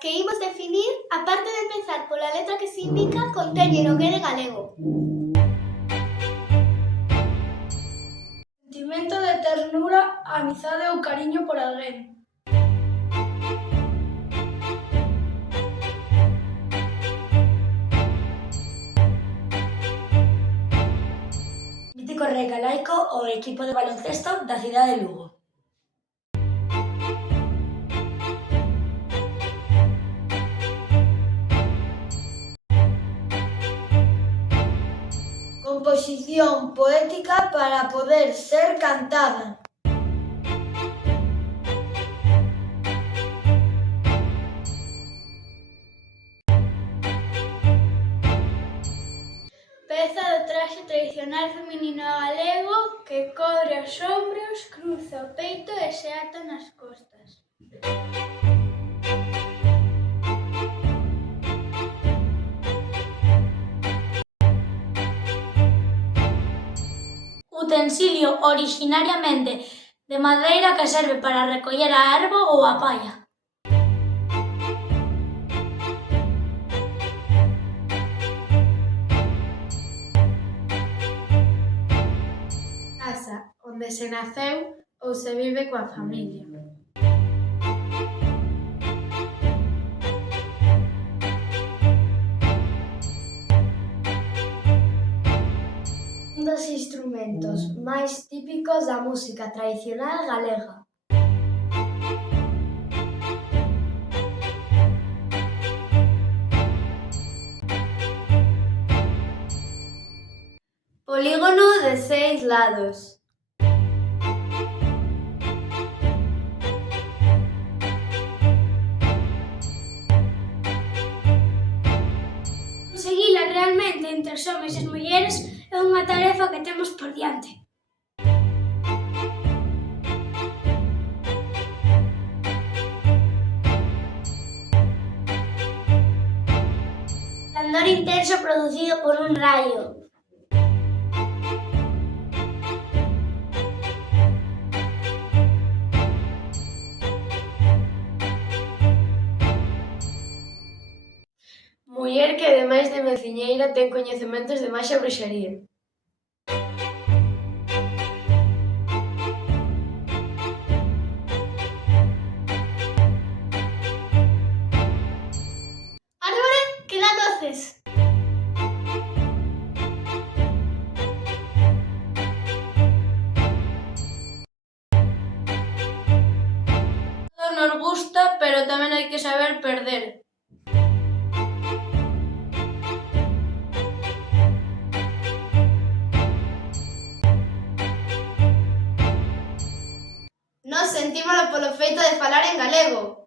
que imos definir, aparte de empezar pola letra que se indica, conteñen o que é de galego. Sentimento de ternura, amizade ou cariño por alguén. Mítico rei galaico ou equipo de baloncesto da cidade de Lugo. Composición poética para poder ser cantada. Peza do traxe tradicional feminino galego que cobre os ombros, cruza o peito e se ata nas costas. Utensilio orixinariamente de madeira que serve para recoller a herba ou a palla. Casa onde se naceu ou se vive coa familia. Un dos instrumentos máis típicos da música tradicional galega. Polígono de 6 lados. Conseguila realmente entre os homes e as mulleres é unha tarefa que temos por diante. Candor intenso producido por un raio. Muller que, ademais de meciñeira, ten coñecementos de maxia e bruxaría. Árbore que dá doces. Todo nos gusta, pero tamén hai que saber perder. Nós sentímolo polo feito de falar en galego.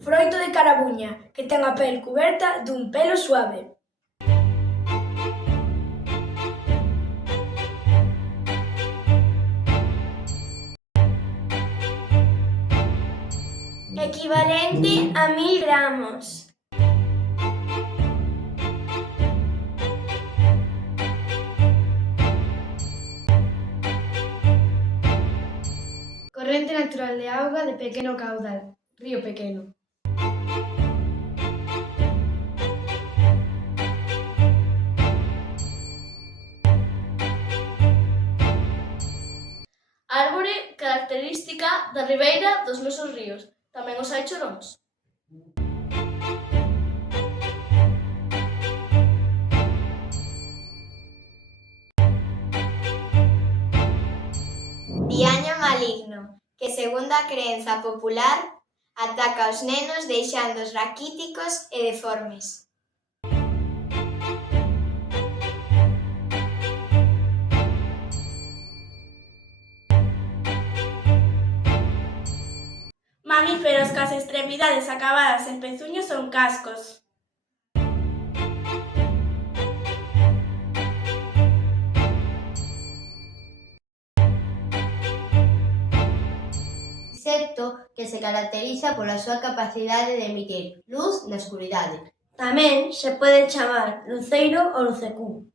Froito de carabuña, que ten a pel cuberta dun pelo suave. Equivalente a 1000 gramos. Corrente natural de auga de pequeno caudal. Río pequeno. Árbore característica da ribeira dos nosos ríos. Tamén os hai choróns. Diaño maligno, que segundo a creenza popular ataca aos nenos deixándoos raquíticos e deformes. Mamíferos cas extremidades acabadas en pezuños son cascos. Insecto que se caracteriza pola súa capacidade de emitir luz na escuridade. Tamén se pode chamar luceiro ou lucecú.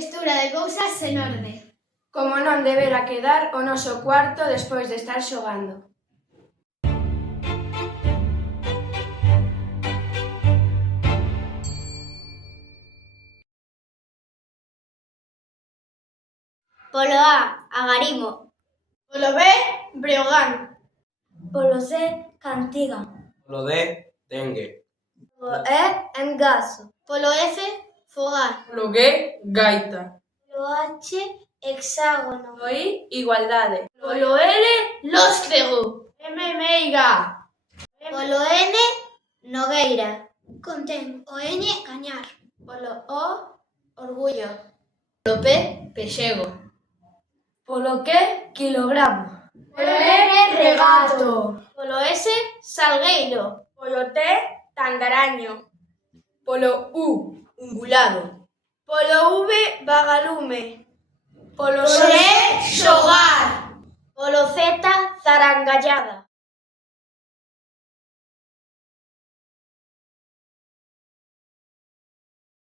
Mestura de cousas sen orde. Como non debera quedar o noso cuarto despois de estar xogando. Polo A, Agarimo. Polo B, Breogán. Polo C, Cantiga. Polo D, Dengue. Polo E, Engazo. Polo F, Fogar. Polo G, Gaita. Polo H, Hexágono. Polo I, Igualdade. Polo L, Lóstrego. M, Meiga. Polo N, Nogueira. Contén. O N, Cañar. Polo O, Orgullo. Polo P, Pexego. Polo Q, Kilogramo. Polo R, Regato. Polo S, Salgueiro. Polo T, Tangaraño. Polo U, Ungulado. Polo V, Vagalume. Polo Polo E, Xogar. Polo Z, Zarangallada.